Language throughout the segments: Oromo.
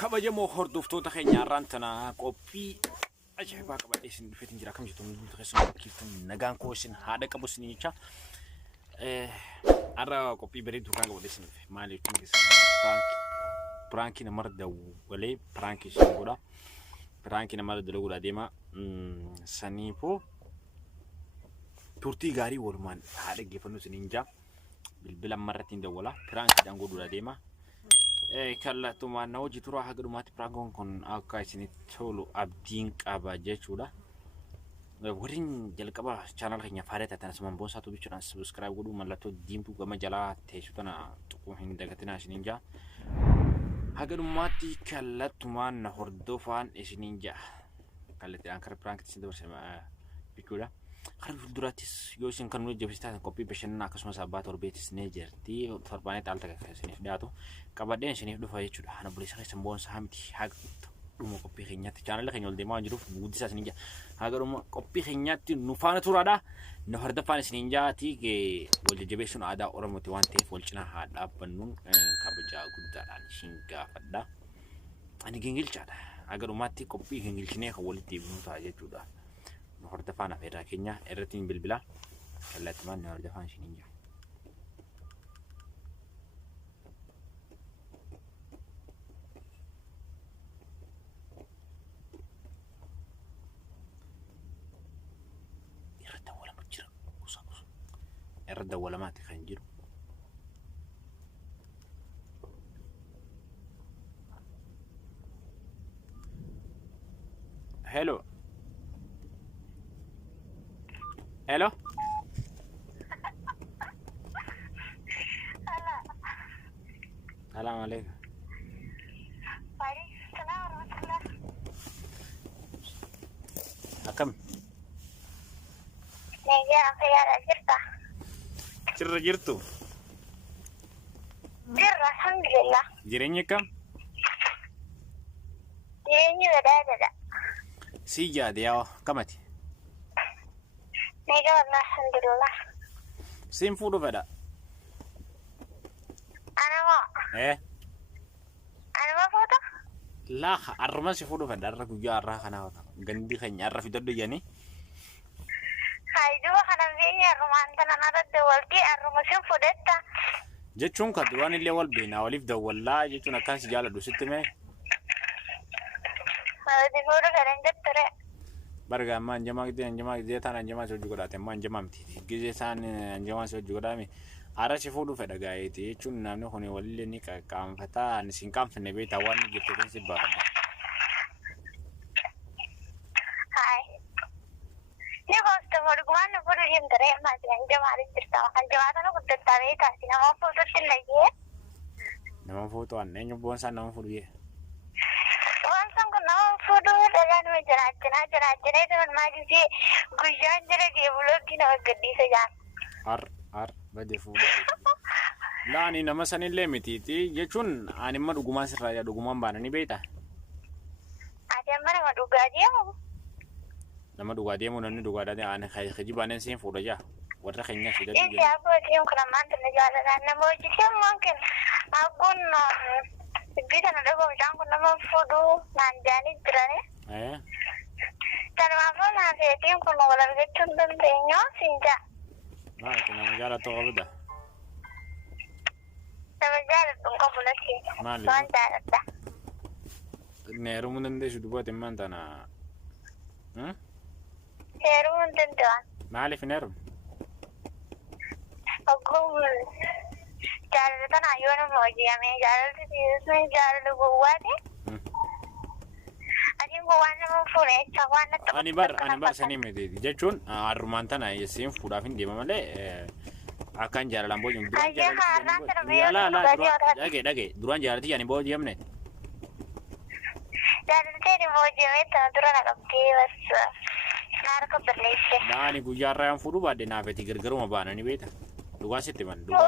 kabajamoo hordoftoota keenya arraantana qophii ajaa'ibaa qabadhee isin dhufeetiin jira. Kam jettu hundumtu keessumaa kiiftan nagaan koo isin haadha qabu isin jecha arra qophii bareedduu kan qabadhee isin dhufe maaliif pranki namarra dawwalee pranki isin godha. Pranki namarra dalaguudha deema saniifoo turtii gaarii walumaan haadha geeffannu isin hinjaa bilbila marrattiin dawwala prankiidhaan godhuudha deema. Kalla tumaana hojii turaa haga dhumaatti prankoon kun akka isinitti tolu abdiin qaba jechuudha. Waliin jalqaba channel keenya faarata tan asumaan boonsaatu bichuudhaan subscribe godhuu mallattoo diimtuu gama jalaa teessu tana tuquu hin dagatinaa isiniin jaa. Haga dhumaatti kallattumaan na hordofaan isiniin jaa. Kallattiidhaan karaa prankiitti isin dabarsa bichuudha. Karaa fuulduraattis yoo isin kan nuyi jabeessitan qophii bashannanaa akkasumas abbaa torbeettis ni jirti. Torbaanetti dhaalta kan isiniif dhiyaatu qabadheen isiniif dhufa jechuudha. Ana buleessa keessan boonsaa miti haga dhuma qophii keenyaatti chaanala keenya ol deemaa waan jiruuf guddisaa isiniin jaa. Haga dhuma qophii keenyaatti nu faana turaadha. Na hordofaan isiniin jaati wal jajjabeessuun aadaa Oromooti waan ta'eef wal cinaa haa dhaabbannuun kabajaa guddaadhaan isin gaafadha. Ani gingilchaadha. Haga dhumaatti qophii gingilchinee kan walitti deebinu ta'a jechuudha. Hordofaan afeerraa keenya irratti bilbila kallattumaan na hordofaan isiniin jaa. Irra dawwalamu jira irra dawwalamaati kan jiru. Hello. Hello. Salam alaikum. Waalaikumsalam warahmatullah. Akam. Naya khayar jirta. Jirtu. Jirra alhamdulillah. Jireenya kam? Jireenyi wadaadadha. Si jaade yaa kamati? Naya wallah alhamdulillah. Sin fuudhu fedha. Ana moo? Ana moo foto? Laa arruma si fuudhu fedha arra guyyaa arraa kana gandi keenya arra fidadhu jedhanii. Hayiduba kanan biyya arrumaan tanan adda waltii arruma sin fudhetta. Jechuun kan duraan illee wal beeknaa waliif dawwallaa jechuun akkaan si jaaladhu sitti mee? Hadi fuudhu fedhan jetture. Barga amma anjamaa gidee taan anjamaa si hojii godhaate amma anjamaa miti gizee isaan anjamaa si hojii godhaame arra si fuudhu fedha gaa'eeti jechuun namni kun walillee ni qaqqaanfataa ani siin qaanfanne beektaa waan ni jirtu kun si baafadha. Ni gosta morgumaan nu fuudhu himtare ammaati anjamaa jirta anjamaa sana guddattaa beekaati nama fuudhutti layyee. Nama fuudhu an eenyu boonsaan nama fuudhu yee. Wansan kun nama fuudhuu dhagaan nama jiraachinaa ta'an maalisee guyyaan jira deebiloogii nama gaddisa jaan. Har badee fuudhu. Laani nama sanillee mitiiti jechuun ani imma dhugumaan sirraa jaa dhugumaan baana ni beektaa? Ati amma nama dhugaa deemu? Nama dhugaa deemu namni dhugaa deemu ani hijibaaneen siin fuudha jaa warra keenya si dadhu jedhu. Isi abbootiin kun ammaan tana jaaladhaan nama hojjetee mungkin akkuun Bisa na dago jang ko naman fudu nandiyan idrane. Tanma po na setting ko wala gitun dun denyo sinja. Ito na magyala to kabada. Namajala tong kabulasi. Mali. Tuan ta. Nero mo nande sudu buat teman tanah. Nero mo nande. Mali finero. Aku jalan itu na yun mo dia may jalan itu may jalan lu buat ni. Ani buat naman phone cawan na to. Anibar sani mede. Jechun arumanta na yesin fudafin dia mamale akan jalan lambo jung. Dage. Duran jalan ti ani bawa diam ne. Jalan ti ni bawa diam itu duran agak kiwas. Narko berlese. Nah ni gujarra yang fudu bade na beti gergeru mabana ni beta. Duga sitte man duga.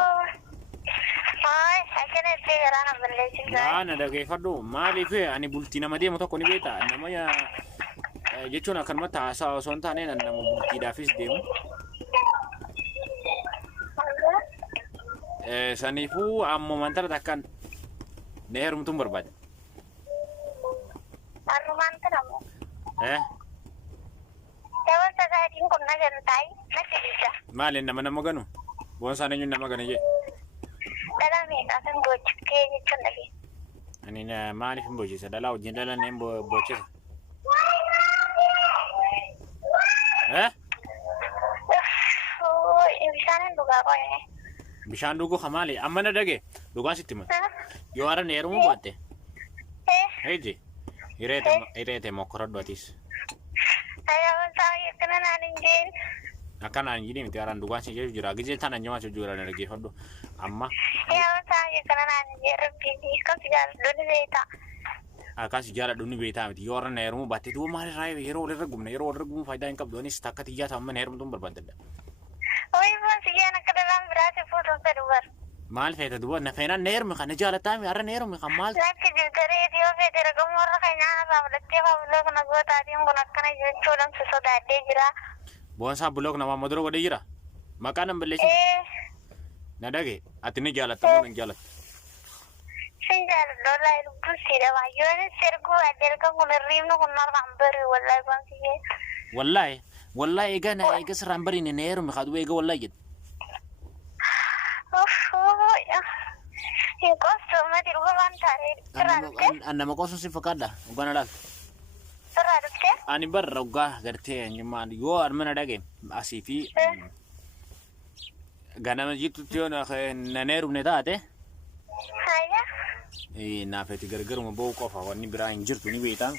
Ay, akhirnya sih karena berlese. Nah, nada kayak fadu. Mali fe ani bulti nama dia motor koni beta. Namanya jechun akan mata asal sontane nan nama bulti dafis dem. Sanifu am momentar takkan neher mutum berbad. Ewan sa sa'yo kung nagantay, nasibisa. Maalin naman na magano. Boonsa ninyo na magano je. Dalami, asan bojik kaya jechuun lagi. Ani na maaliif hin bochisa dhalaa wajjin dhalan hin bochisa. Bisaanin dhugaa qoyne. Bishaan dhuguu kamaali amma na dhage dhugaan sitti hima. Yoo hara neerumuu baatte. Heeji hireete mokkoradhu atis. Ewan sa'yo kana naan hin jeen. Akkanaan jedhii miti haraan dhugaan si jechuun jira gizee tana nyamaa si jira dhaggeeffadhu amma. Ewan sa'yo kana naan hin jeen rabbii kan si jaalladhu ni beekta. Akkas jaalladhu ni beektaa miti yoo hara neerumuu baatte duuba maalirraa yeroo walirra gumna faayidaa hin qabdu anis takka xiyyaa ta'amma neerumtuun barbaadadha. Oyifoon si jaan akka dalaan biraatti fuutuun fedhu bar. Maal feeta duuba na feenaan neerumi kan jaalattaami har'a neerumi kan maal. Lakki jirtaree dhiyoo feete ragamu warra keenyaa irraa fudhattee fa'aa kana gootaatiin kun akkana jechuudhaan si sodaadhee jira. Boonsaa bulook namaa madura godhee jira. Maqaa nan balleessin. Na dhage ati ni jaalattamu nan jaalatta. Sin jaaladhu wallahi lubbuu siidha baay'een sirguu addeerga kun hirriibni kun narraan bari wallahi baansiyyee. Wallahi eega sirraan bariin neerumi kaaduu eega wallahi jedhu. Hin qostu mati dhuga waan taatee sirraa dhuftee. Nama qosuun si fakkaadha hoggaan alaal. Sirraa dhuftee. Ani barra hoggaa gartee eenyummaan yoo armana dhage asii fi ganama jittutti yoo na neerumne taate. Hayya. Naafeeti gargaruma ba'uu qofa wanni biraa hin jirtu ni beektaa.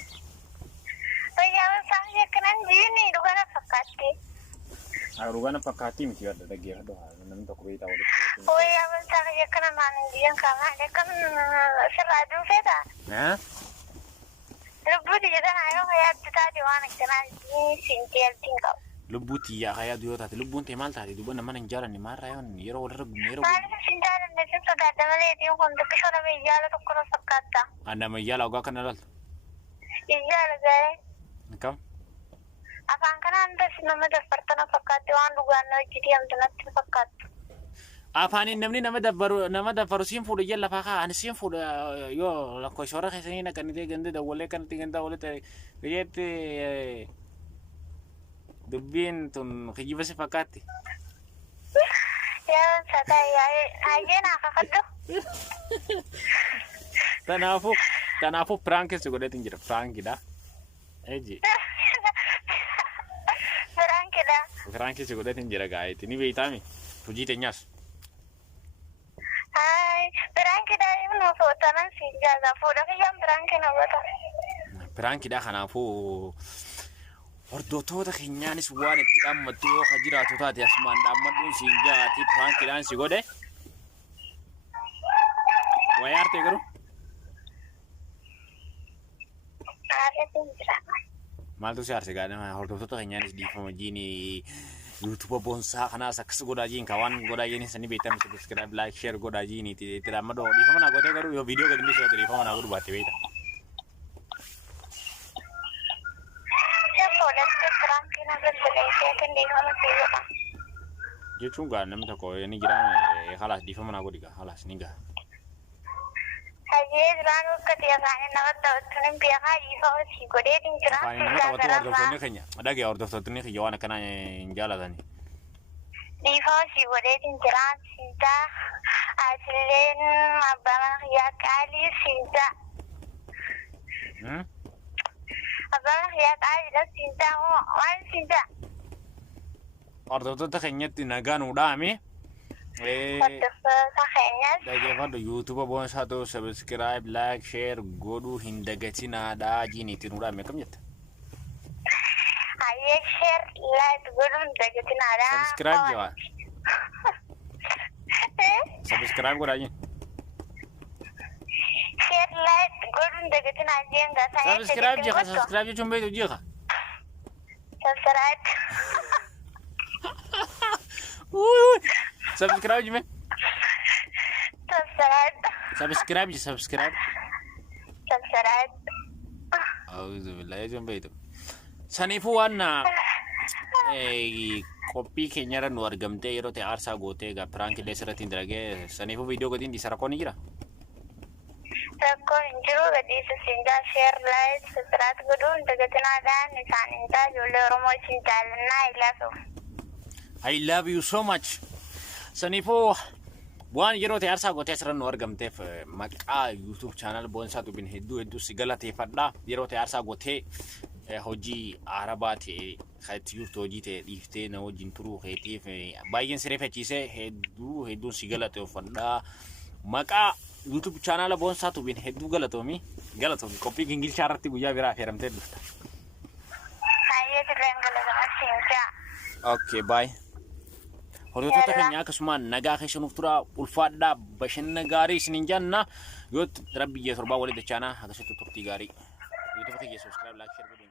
Wayyaawwan saafii akkanaan jiini dhugana fakkaatti. Dhugana fakkaattii miti adda dhaggeeffadhu namni tokko beektaa walitti. Wayyaawwan saafii akkanaan maanin jiyan kaamaadha kan sirraa duufeeta. Lubbuuti jedhan yoo hayyaatti taate waan akkanaa siin jeeltiin qabu. Lubbuuti yaa hayyaatu yoo taate lubbuun ta'e maal taate duuba nama hin jaalanne maarraa yeroo walirra gumne yeroo. Maaliif siin jaalanne siin sodaadda malee tiin kun xiqqishoo nama iyyaala tokko na fakkaata. Nama iyyaala hoggaa kana laaltu. Iyyaala ga'ee. Kam? Afaan kanaan dasi nama dafarta na fakkaatti waan dhugaan na hojjetii hamtu natti fakkaattu. Afaaniin namni nama dafaru siin fuudha ijaan lafaa kaa ani siin fuudha yoo lakkoo shoora keessanii naqanii ganda dawwalee kanatti ganda walitti biyyeetti dubbiin tun kijiba si fakkaatti. Yaa sataa hayyee naa kakaddu. Kanaafuu prank si godhatiin jira prankidha. Eji. Prank si godhatiin jira gaa'eeti ni beektaami hojii teenyaas. Prank immoo footanan si jaaza fuudha kiyyaan prank na godha. Prankidha kanaafuu hordoftoota keenyaanis waan itti dhammattu yoo ka jiraatu taate asumaan dhammadhuun siin jaati prankidhaan si godhe. Wayyaa artee garuu. Maaltu si aarse gaadhama hordoftoota keenyaanis dhiifama jiini YouTube boonsaa kanaas akkas godhaa jiin ka waan godhaa jiin sanii beektan subscribe like share godhaa jiin itti dhammadhu dhiifama naa godhee garuu yoo viidiyoo gadi miisoo dhiifama naa godhu baatte beekta. Jechuun gaa namni tokko ni jira halas dhiifama naa godhi gaa halas ni gaa. Hajee duraan uffate afaan nama ta'utti beekaa dhiifama si godhee din jira. Afaan nama ta'utti hordoftoonni keenya dhagee hordoftoonni keenya waan akkanaa hin jaalatani. Dhiifama si godhee din jira siidaa asilleen abbaa yaa qaalii siidaa. Abbaan yaa qaalii siidaa waan siidaa. Hordoftoota keenyatti nagaan udhaame. Hordoftoota keenyas. Dhaggeeffadhu YouTube boonsaa ta'u subscribe like share godhuu hin dagatinaadha jiiniitiin udhaame akkam jetta? Hayyee share like godhuu hin dagatinaadha. Subscribe jawaa. Subscribe godhaa jiin. Share like godhuu hin dagatinaa jeen gaasaa. Subscribe jeeqa subscribe jechuun beektu jeeqa. Subscribe. Subscribe jime. Subscribe. Subscribe. Auzu billahi jechuun beektu. Saniifuu waan qophii keenyarra nu argamtee yeroo ta'e aarsaa gootee egaa piraankilee sirratti hin dalagee saniifuu viidiyoo godhiin dhiisa rakkoon ni jira. Rakko injiru gadi sinja share like subscribe gudu dagatina dan nisaninta jolle oromo sinjalna ilaso. I love you so much. Sanifo buan yeroo ta'e arsaa gootee asirratti argamteef maqaa YouTube channel boonsaatu bin hedduu si galateeffadha. Yeroo ta'e arsaa gootee hojii arabaa ta'e kaitti jirtu hojii ta'e dhiiftee na wajjin turuu keetiif baay'een sireeffachiisee hedduu si galateeffadha. Maqaa YouTube channel boonsaatu bin hedduu galatoomi qophii ingilifaa irratti guyyaa biraa feeramtee dhufta. Hayyee galatama sinja. Okay, bye. Hordoftoota keenya akkasumaan nagaa keessanuuf tura ulfaadhaa bashannana gaarii isiniin jenna yoo rabbi biyya torbaa waliin dachaanaa akkasitti turtii gaarii. YouTube kiyya subscribe like share godhuun